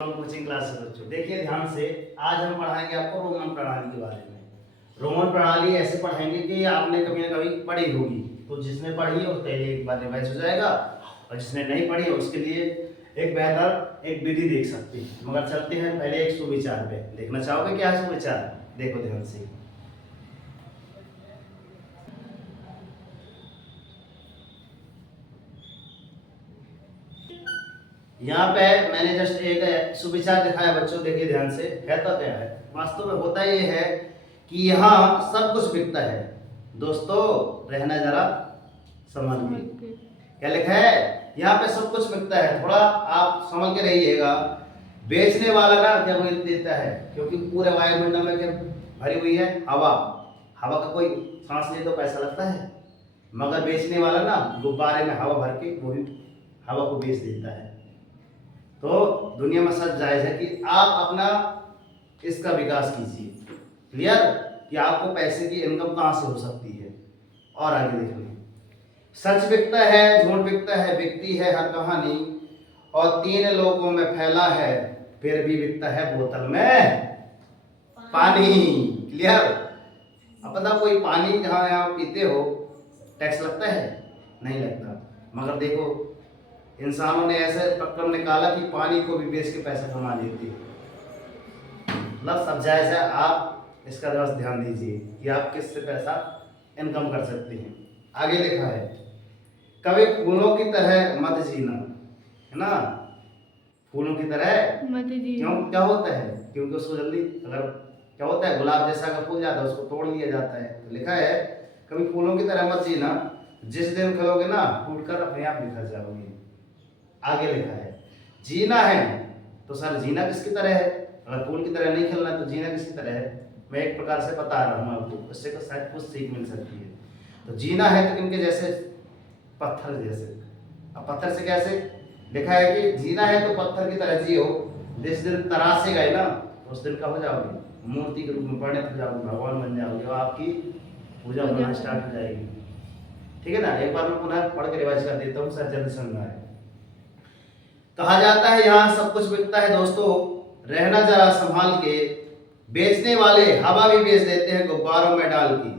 Coaching classes बच्चों देखिए ध्यान से। आज हम पढ़ाएंगे आपको रोमन प्रणाली के बारे में। रोमन प्रणाली ऐसे पढ़ाएंगे कि आपने कभी ना कभी पढ़ी होगी, तो जिसने पढ़ी है उसके लिए एक बार रिवाइज हो जाएगा, और जिसने नहीं पढ़ी है उसके लिए एक बेहतर एक विधि देख सकते हैं। मगर चलते हैं पहले एक सुविचार पे। देखना चाहोगे क्या है सुविचार? देखो ध्यान से। यहाँ पे मैंने जस्ट एक सुविचार दिखाया बच्चों, देखिए ध्यान से। कहता क्या है? वास्तव में होता ये है कि यहाँ सब कुछ बिकता है। दोस्तों रहना जरा संभल के। क्या लिखा है? यहाँ पे सब कुछ बिकता है, थोड़ा आप संभल के रहिएगा। बेचने वाला ना क्या मूल्य देता है? क्योंकि पूरे वायुमंडल में क्या भरी हुई है? हवा। हवा का कोई सांस ले तो पैसा लगता है, मगर बेचने वाला ना गुब्बारे में हवा भर के वही हवा को बेच देता है। तो दुनिया में सच जायज है कि आप अपना इसका विकास कीजिए। क्लियर? कि आपको पैसे की इनकम कहाँ से हो सकती है। और आगे देख लें। सच बिकता है, झूठ बिकता है, बिकती है हर कहानी, और 3 लोगों में फैला है, फिर भी बिकता है बोतल में पानी। क्लियर? अब पता कोई पानी जहाँ आप पीते हो टैक्स लगता है? नहीं लगता। मगर देखो इंसानों ने ऐसे प्रक्रम निकाला कि पानी को भी बेच के पैसा कमा लेते हैं। मतलब सब जायज है, आप इसका बस ध्यान दीजिए कि आप किससे पैसा इनकम कर सकते हैं। आगे लिखा है, कभी फूलों की तरह मत जीना, है ना? फूलों की तरह मत जीना। क्यों? क्या होता है? क्योंकि उसको जल्दी अगर क्या होता है, गुलाब जैसा अगर फूल जाता है उसको तोड़ लिया जाता है। तो लिखा है कभी फूलों की तरह मत जीना, जिस दिन खिलोगे ना टूट कर अपने आप बिखर जाओगे। आगे लिखा है, जीना है तो सर जीना किसकी तरह है? अगर फूल की तरह नहीं खिलना तो जीना किसकी तरह है? मैं एक प्रकार से बता रहा हूँ आपको, उससे तो शायद कुछ सीख मिल सकती है। तो जीना है तो किनके जैसे? पत्थर जैसे। अब पत्थर से कैसे? लिखा है कि जीना है तो पत्थर की तरह जियो, जिस दिन तरासे गए ना उस दिन का हो जाओगे, मूर्ति के रूप में परिणत हो जाओगे, भगवान बन जाओगे, और आपकी पूजा होना स्टार्ट हो जाएगी। ठीक है ना? एक बार मैं पुनः पढ़ के रिवाइज कर देता हूँ, शायद जल्दी समझ में आए। कहा जाता है यहाँ सब कुछ बिकता है दोस्तों, रहना जरा संभाल के, बेचने वाले हवा भी बेच देते हैं गुब्बारों में डाल की।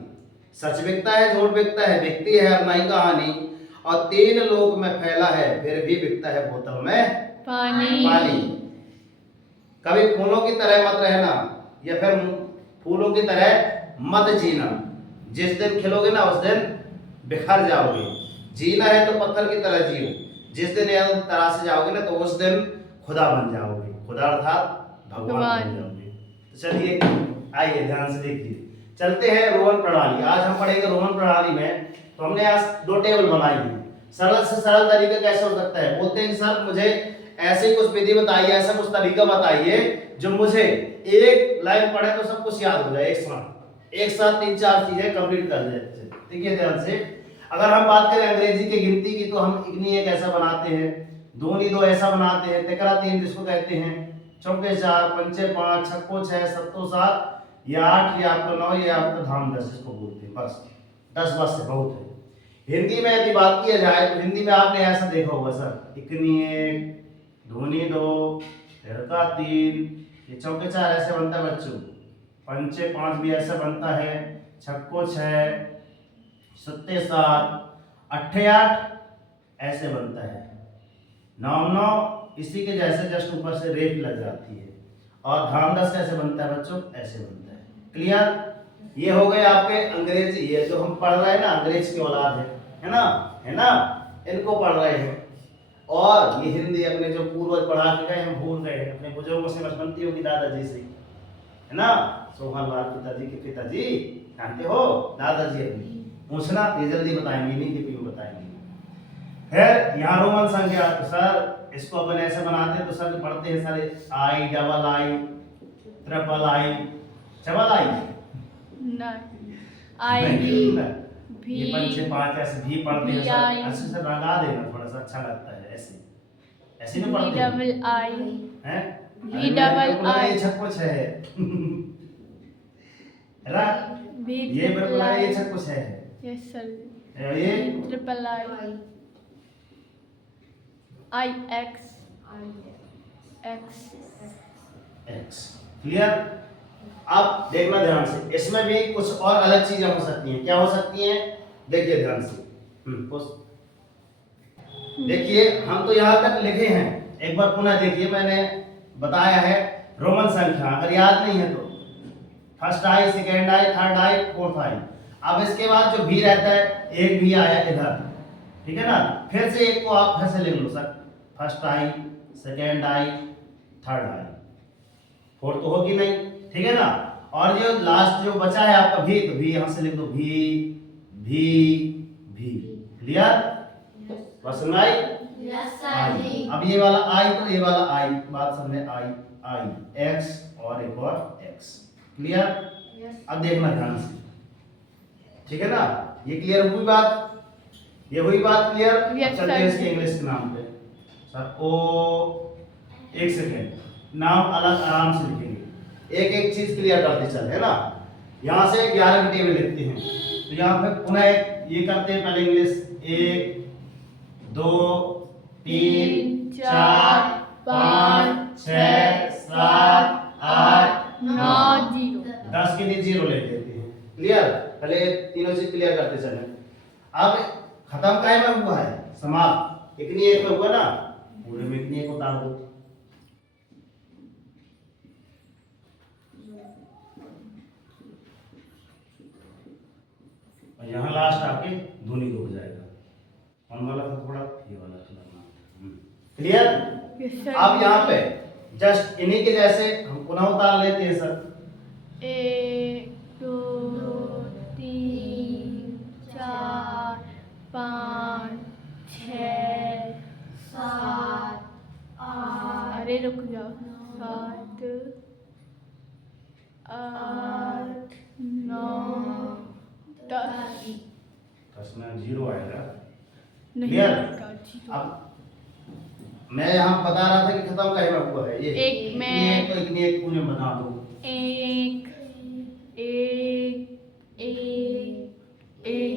सच बिकता है, झूठ बिकता है, बिकती है हर नई कहानी, और 3 लोग में फैला है, फिर भी बिकता है बोतल में पानी। कभी फूलों की तरह मत रहना, या फिर फूलों की तरह मत जीना, जिस दिन खिलोगे ना उस दिन बिखर जाओगे। जीना है तो पत्थर की तरह जियो, जिस दिन तरासे जाओगे ना तो उस दिन खुदा बन जाओगे। खुदा अर्थात भगवान बन जाओगे। तो चलिए आइए ध्यान से देखिए, चलते हैं रोमन प्रणाली। आज हम पढ़ेंगे रोमन प्रणाली में। तो हमने आज 2 टेबल बनाई है। सरल से सरल तरीका कैसे हो सकता है? बोलते हैं सर मुझे ऐसी कुछ विधि बताइए, ऐसा कुछ तरीका बताइए जो मुझे एक लाइन पढ़े तो सब कुछ याद हो जाए, एक साथ 3-4 चीजें कंप्लीट कर दे। देखिए ध्यान से, अगर हम बात करें अंग्रेजी की गिनती की तो हम इग्नी एक ऐसा बनाते हैं, दूनी 2 ऐसा बनाते हैं, तिकड़ा 3 जिसको कहते हैं, चौके 4, पंचे 5, छक्को 6, सत्तो 7, या 8, या आपका 9, या आपका धाम 10 इसको बोलते हैं। बस 10 बस से बहुत है। हिंदी में यदि बात किया जाए तो हिंदी में आपने ऐसा देखा होगा सर, इकनी 1, धूनी 2, तिरका 3, ये चौके 4 ऐसे बनता है बच्चों, पंचे 5 भी ऐसा बनता है, छक्को 6, सत्ते 7, अट्ठे 8 ऐसे बनता है, 9 इसी के जैसे जस्ट ऊपर से रेत लग जाती है, और धाम 10 कैसे बनता है बच्चों? ऐसे बनता है। क्लियर? ये हो गए आपके अंग्रेजी, ये जो हम पढ़ रहे हैं ना अंग्रेज की औलाद है ना, है ना, इनको पढ़ रहे हैं। और ये हिंदी अपने जो पूर्वज पढ़ा के गए हम भूल गए हैं, अपने बुजुर्गों से बस बनती होगी, दादाजी से, है ना? सोहनलाल पिताजी के पिताजी जानते हो, दादाजी अपनी पूछना, ये जल्दी बताएंगे, नहीं कि क्यों बताएंगे। फिर यहाँ रोमन संख्या, तो सर इसको अपन ऐसे बनाते हैं तो सर पढ़ते हैं सारे I, double I, triple I, double I नहीं, ये पंचे 5 ऐसे भी पढ़ते हैं सर, अच्छे से लगा देना, थोड़ा सा अच्छा लगता है। ऐसे ऐसे नहीं पढ़ते डबल आई हैं, वी डबल आई, ये छक्को 6 है ना, ये बिल्कुल है, ये छक्को 6 है। यस सर, ये triple I, I x, x. Clear? अब देखना ध्यान से, इसमें भी कुछ और अलग चीजें हो सकती हैं। क्या हो सकती हैं? देखिए ध्यान से। देखिए हम तो यहाँ तक लिखे हैं, एक बार पुनः देखिए। मैंने बताया है रोमन संख्या, अगर याद नहीं है तो first I, second I, third I, fourth I. अब इसके बाद जो भी रहता है, एक भी आया इधर, ठीक है ना। फिर से एक को आप फिर से लिख लो sir, first I, second I, third I, fourth तो होगी नहीं, ठीक है ना। और जो लास्ट जो बचा है आपका भी, तो भी यहां से लिख दो, भी भी भी। क्लियर? बस सुन आई? आई। अब ये वाला आई तो ये वाला आई, बात समझे? आई आई एक्स और एक और एक्स। क्लियर? अब देखना ध्यान से, ठीक है ना। ये क्लियर हुई बात? ये हुई बात क्लियर? चलते हैं इसके इंग्लिश के नाम पे। सर ओ, एक सेकेंड, नाम अलग आराम से लिखेंगे, एक एक चीज क्लियर करते चले, है ना। यहाँ से 11 की टेबल लिखते हैं, तो यहाँ पे पुनः ये करते हैं पहले इंग्लिश। 1 2 3 4 5 6 7 8 9 10 के लिए 0 ले लेते हैं। क्लियर? पहले तीनों चीज क्लियर करते चले। अब खत्म काय में हुआ है? समाप्त इतनी एक में हुआ ना, पूरे में इतनी एक उतार दो। यहाँ लास्ट आके दूनी दो हो जाएगा। कौन वाला था? थोड़ा ये वाला चला। क्लियर? अब यहाँ पे जस्ट इन्हीं के जैसे हम पुनः उतार लेते हैं सर। 1 2 3 4 5 6 7 8, अरे रुक जाओ, 7 8 9 10 में 0 आएगा। नहीं क्लियर? आएगा, जीरो। अब मैं यहाँ बता रहा था कि खत्म का ही हुआ है ये। एक में तो इतनी एक पूरे बता दो। 1 1 1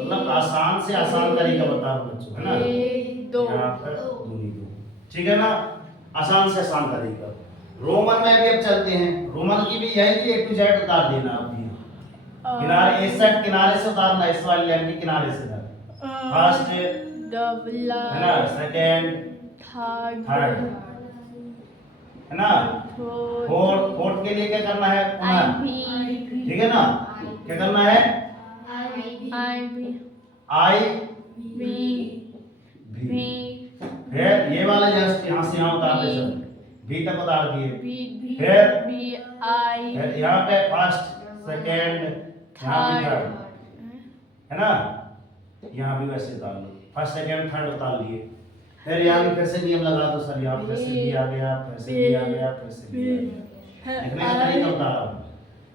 मतलब आसान से आसान तरीका बता रहा हूँ बच्चों, है ना। 1 2 यहाँ पर दूनी दो, ठीक है ना। आसान से आसान तरीका। रोमन में भी अब चलते हैं। रोमन की भी यही थी, A to Z उतार देना। अब किनारे इस साइड किनारे से उतारना, इस वाली लाइन के किनारे से उतारना। फर्स्ट है ना, सेकंड थर्ड है ना, फोर्थ के लिए क्या करना है? पुनः, ठीक है ना। क्या करना है? आई भी। फिर ये वाला जस्ट यहाँ से यहाँ उतार दे सर, भी तक उतार दिए। फिर यहाँ पे फर्स्ट सेकंड, यहाँ भी थर्ड, है ना। यहाँ भी वैसे उतार लो, फर्स्ट सेकंड थर्ड उतार लिए। फिर यहाँ भी फिर से नियम लगा दो सर, यहाँ फिर से भी आ गया, फिर से भी आ गया, फिर से भी आ गया। लिखने का तरीका उतारा।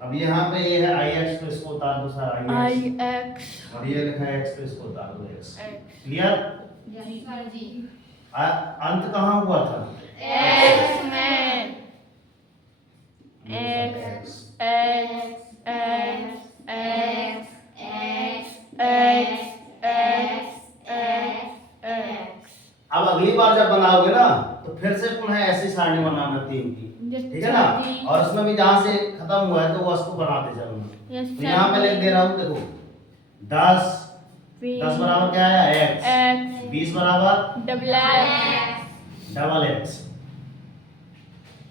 अब यहाँ पे ये है आई एक्स, तो इसको उतार दो सर, आई एक्स। और ये लिखा है एक्स, तो इसको उतार दो एक्स। क्लियर? अंत कहाँ हुआ था? एक्स में। X x x x x x x. अब अगली बार जब बनाओगे ना, तो फिर से पुनः ऐसी सारणी बनाना 3 की, ठीक है ना। और उसमें भी जहाँ से खत्म हुआ है तो वो उसको बनाते चलना। तो यहाँ मैं लिख दे रहा हूँ, देखो 10 बराबर क्या आया? एक्स। 20 बराबर डबल एक्स।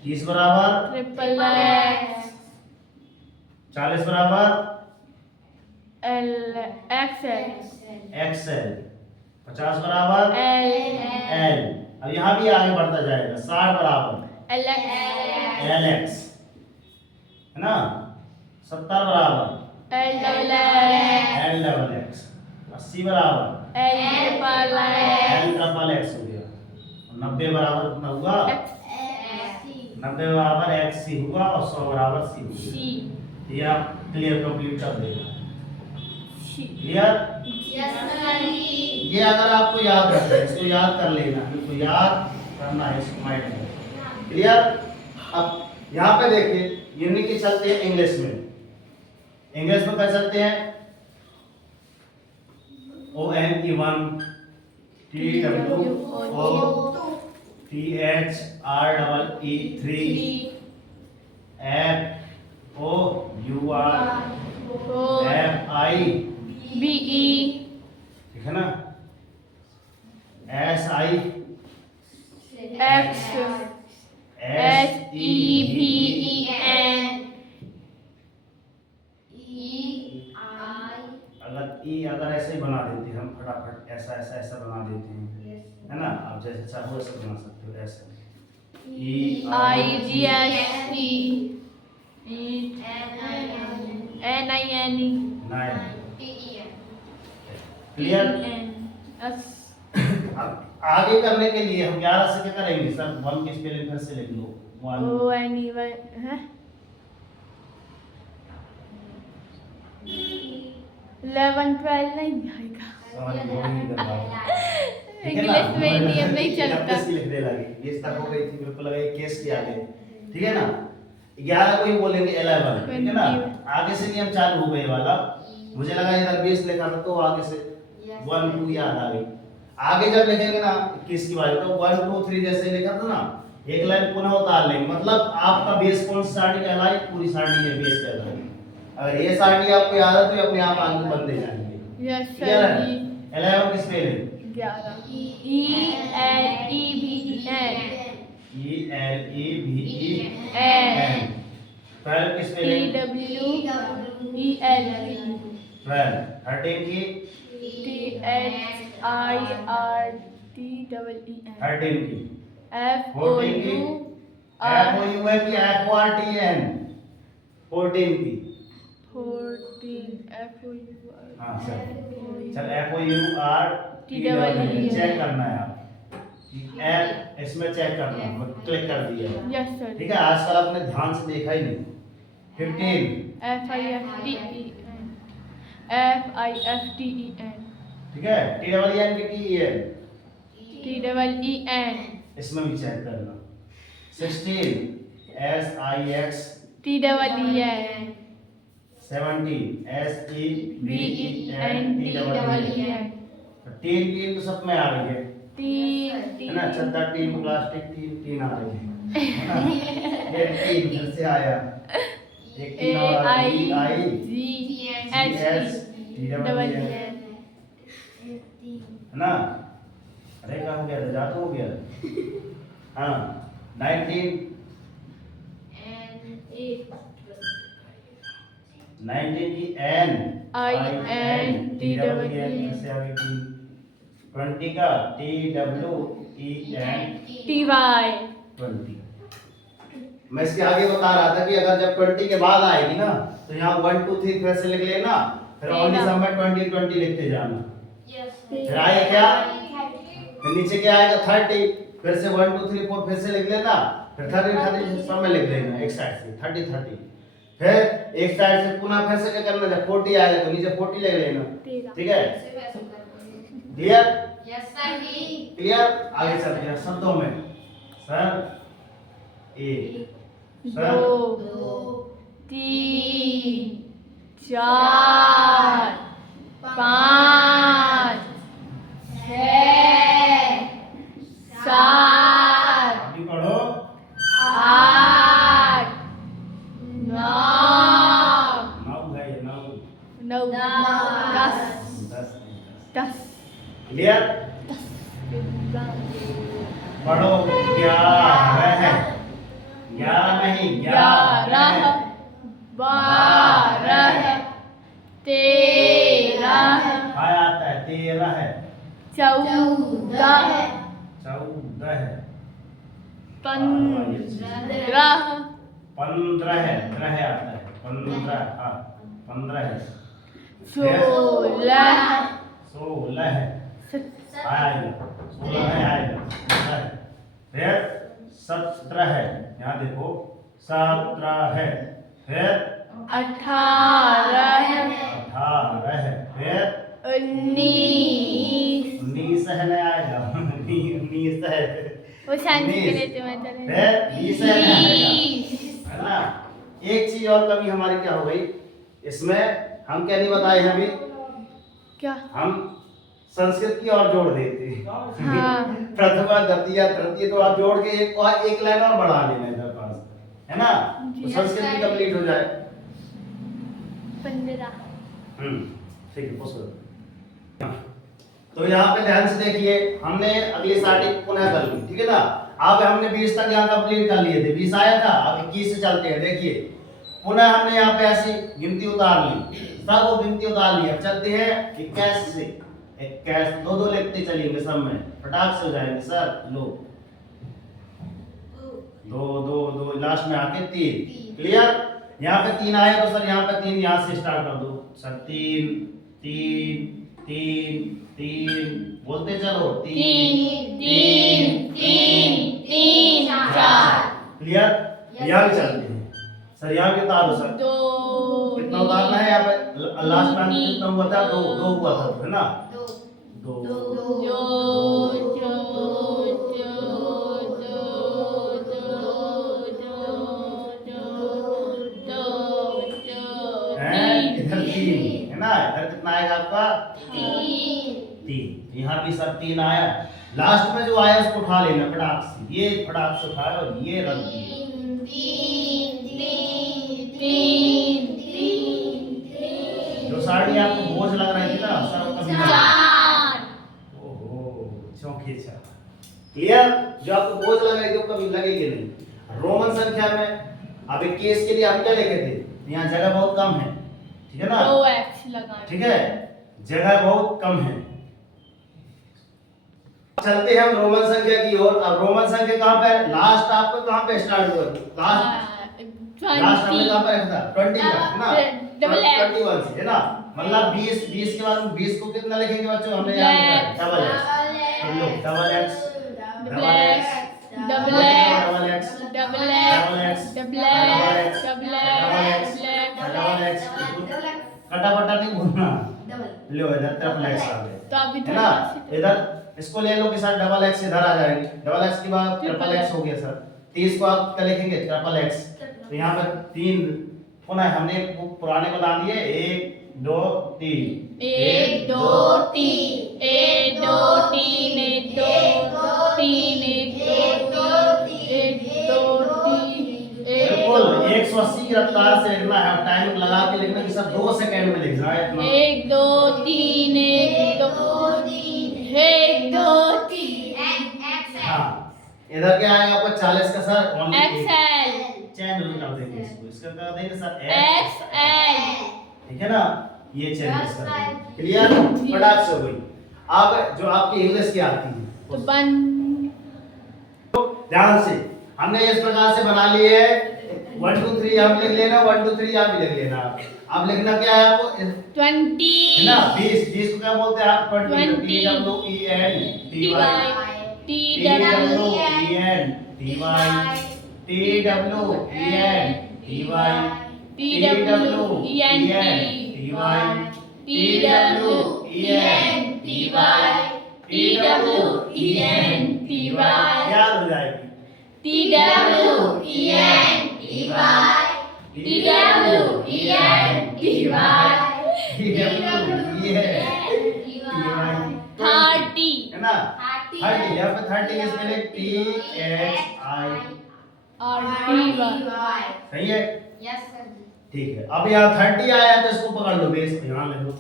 30 बराबर ट्रिपल एक्स। 40 बराबर एल एक्सएल। 50 बराबर एल। अब यहाँ भी आगे बढ़ता जाएगा। 60 बराबर एल एक्स, है ना। 70 बराबर एल डबल एक्स। 80 बराबर एल ट्रिपल एक्स हो गया। 90 बराबर कितना हुआ? 90 बराबर एक्स सी हुआ, और 100 बराबर सी हुआ। ये आप क्लियर कंप्लीट कर देना। क्लियर? ये अगर आपको याद रखना है, इसको याद कर लेना, इसको याद करना है, इसको माइंड में। क्लियर? अब यहाँ पे देखिए, यूनिक के चलते हैं इंग्लिश में। इंग्लिश में क्या चलते हैं? ONE 1, TWO THREE 3 FOUR FI BE ठीक है ना SI X SEVEN अगर ऐसे ही बना देते हैं हम फटाफट ऐसा ऐसा ऐसा बना देते हैं है ना आप जैसे चाहो वैसे बना सकते हो ऐसे IGST NINE क्लियर S अब आगे करने के लिए हम 11 से क्या करेंगे सर 1 की स्पेलिंग फिर से लिख लो 1 ONEY है 11 12 नहीं आएगा समझ लो ही करवा इंग्लिश में नियम नहीं चलता कैसे लिख दे लगी ये तक हो गई थी मेरे को लगा ये केस की आगे ठीक है ना 11 को ही बोलेंगे 11 ठीक है ना आगे से नियम चालू हो गए वाला मुझे लगा इधर 20 लिखा था तो आगे से 1 2 याद आ गई आगे जब लिखेंगे ना 21 की बात तो 1 2 3 जैसे लिखा था ना एक लाइन पुनः उतार लेंगे मतलब आपका बेस कौन सी सारणी कहलाई पूरी सारणी है बेस कहलाई अगर ये सारणी आपको याद है तो ये अपने आप आगे बनते जाएंगे यस क्लियर है सर 11 की स्पेलिंग 11 ELEVEN 12 की स्पेलिंग TWELV 12 13 की THIRTEEN 13 की FOUR FOU है कि FORTN 14 की 14 FOUR हाँ सर चल FOUR चेक करना है आप ऐप इसमें चेक करना है क्लिक कर दिया यस सर ठीक है आजकल आपने ध्यान से देखा ही नहीं FIFTEN ठीक है TEN की TEN इसमें भी चेक करना 16 SIX TEEN 17 SEVEN टीन तो सब में आ रही है है ना चद्दर टीन प्लास्टिक टीन आ रही है ये टीन फिर से आया एक टीन और EIGHT है ना अरे क्या हो गया था जादू हो गया हाँ 19 की N INTEN से आगे की 20 का TWEN TY 20 मैं इसके आगे बता रहा था कि अगर जब 20 के बाद आएगी ना तो यहाँ 1 2 3 फिर से लिख लेना फिर ओनली सम में 20 20 लिखते जाना फिर आएगा क्या फिर नीचे क्या आएगा 30 फिर से 1 2 3 4 फिर से लिख लेना फिर 30 30 सब में लिख लेना एक साइड से 30 30 फिर एक साइड से पुनः फिर से क्या करना जब 40 आएगा तो नीचे 40 लिख लेना ठीक है क्लियर क्लियर आगे चलते हैं शब्दों में सर एक सर 2 3 4 5 6 7 अभी पढ़ो 8 9 9 है ये 9 10 10 क्लियर पढ़ो 11 नहीं 11 12 13 आया आता है 13 है 14 14 है 15 15 है ग्रह आता है 15 हाँ 15 है 16 16 है आएगा 16 है आएगा 16 है फिर 17 है यहाँ देखो 17 है फिर 18 18 है फिर 19 19 है नहीं आएगा 19 है वो शांति के लिए फिर तुम्हें 20 है नहीं आएगा है ना एक चीज और कमी हमारी क्या हो गई इसमें हम क्या नहीं बताए हैं अभी क्या हम संस्कृत की और जोड़ देते हाँ। प्रथमा द्वितीय तृतीय तो आप जोड़ के एक लाइन और बढ़ा लेना इधर पास, है ना, तो जी, संस्कृत भी कंप्लीट हो जाए। 15 ठीक है, पूछो। तो यहाँ पे ध्यान से देखिए, हमने अगली स्टार्टिंग पुनः कर ली, ठीक है ना। अब हमने 20 तक यहाँ कंप्लीट कर लिए थे, 20 आया था, अब 21 से चलते हैं। देखिए पुनः हमने यहाँ पे ऐसी गिनती उतार ली, सब वो गिनती उतार ली। अब चलते हैं 21 से 21, दो दो लिखते चलेंगे सब में, फटाक से हो जाएंगे सर। लो दो दो दो, लास्ट में आके 3। क्लियर। यहाँ पे 3 आया तो सर यहाँ पे 3 यहाँ से स्टार्ट कर दो सर। 3 3 3 3 बोलते चलो, 3 3 3 3 4। क्लियर। यहाँ भी चलते हैं सर, यहाँ भी उतारो सर। 2 कितना उतारना है यहाँ पे, लास्ट में कितना हुआ था, 2 2 हुआ था, है ना। 2 इधर 3 है ना, इधर कितना आएगा आपका 3। यहाँ भी सर 3 आया। लास्ट में जो आया उसको उठा लेना फटाक से, ये फटाक से उठाया और ये रख दिया। जो साड़ी आपको बोझ लग रही थी ना सर, वो कभी नहीं। ओहो चौंके चा। क्लियर। जो आपको बोझ लग रही थी वो कभी लगेगी नहीं। रोमन संख्या में अब 21 के लिए हम क्या लिखे थे, यहाँ जगह बहुत कम है, ठीक है ना, 2x लगा। ठीक है, जगह बहुत कम है। चलते हैं हम रोमन संख्या की ओर। अब रोमन संख्या कहाँ पे, लास्ट आपको कहाँ पे स्टार्ट हुआ, लास्ट हमने कहाँ पे रखा था 20 का, है ना, 21 से, है ना, मतलब 20 के बाद 20 को कितना लिखेंगे बच्चों, हमने यहाँ लिखा double x, double x, double x, double x, कटा बटा नहीं भूलना। लो इधर ट्रिपल एक्स आ गए, तो अभी है ना, इधर इसको ले लो के साथ डबल एक्स इधर आ जाएंगे। डबल एक्स के बाद ट्रिपल एक्स हो गया सर। 30 को आप क्या लिखेंगे, ट्रिपल एक्स। तो यहाँ पर 3 पुनः हमने पुराने बना दिए, 1 2 3, 1 2 3, 1 2 3, 1 2 3, 1 2 3, 1 2 3, बिल्कुल 180 की रफ्तार से लिखना है, टाइम लगा के लिखना कि सब 2 सेकंड में लिखना है इतना। 1 2 3, 1 2 3, 1 2 3। हाँ, इधर क्या आएगा आपका 40 का सर, ओनली XL चेंज कर देंगे इसको, इसका कर देंगे सर XL। ठीक है ना, ये चेंज कर देंगे। क्लियर, फटाक से हो गई। अब जो आपकी इंग्लिश की आती है तो बन ध्यान से हमने इस प्रकार से बना लिए है। 1 2 3 आप लिख लेना, 1 2 3 आप भी लिख लेना। अब लिखना क्या है आपको, 20 है ना, 20 को क्या बोलते हैं आप, 20 20 TWENTY, याद हो जाएगी। है ना, 30 यहाँ पे 30 के स्पेलिंग THI, सही है, ठीक है। अब यहाँ 30 आया तो इसको पकड़ लो, बेस पे यहाँ लिख लो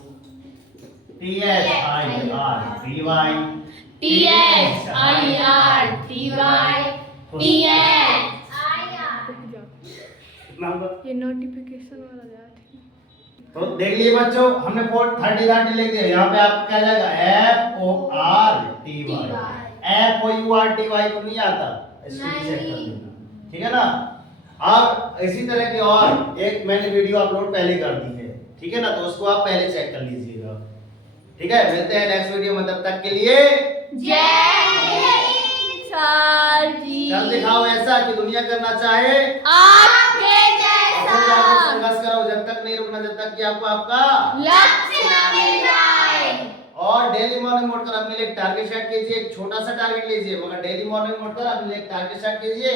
कितना होगा। ये नोटिफिकेशन वाला यार। तो देख लिए बच्चों, हमने 30 लिख दिया। यहाँ पे आपको क्या जाएगा, FORTY, FOURTY तो नहीं आता, इसको भी चेक कर लेना, ठीक है ना। अब इसी तरह की और एक मैंने वीडियो अपलोड पहले कर दी है, ठीक है ना, तो उसको आप पहले चेक कर लीजिएगा, ठीक है। मिलते हैं नेक्स्ट वीडियो में, तब तक के लिए कल दिखाओ ऐसा कि दुनिया करना चाहे आपके संघर्ष करो, जब तक नहीं रुकना, जब तक कि आपको आपका लक्ष्य न मिल जाए। और डेली मॉर्निंग मोड कर अपने लिए टारगेट सेट कीजिए, एक छोटा सा टारगेट लीजिए, मगर डेली मॉर्निंग मोड कर अपने लिए टारगेट सेट कीजिए।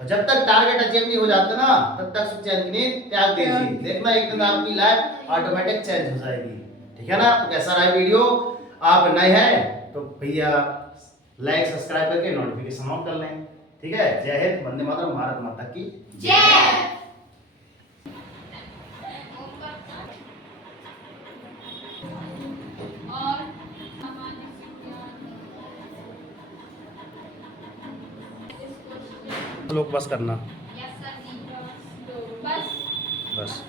और जब तक टारगेट अचीव नहीं हो जाता ना, तब तक चैन की नींद त्याग दीजिए। देखना एक दिन आपकी लाइफ ऑटोमेटिक चेंज हो जाएगी, ठीक है ना। तो कैसा रहा वीडियो, आप नए हैं तो भैया लाइक सब्सक्राइब करके नोटिफिकेशन ऑन कर लें। ठीक है, जय हिंद, वंदे मातरम, भारत माता की जय। और लोग बस करना यस सर जी, बस बस।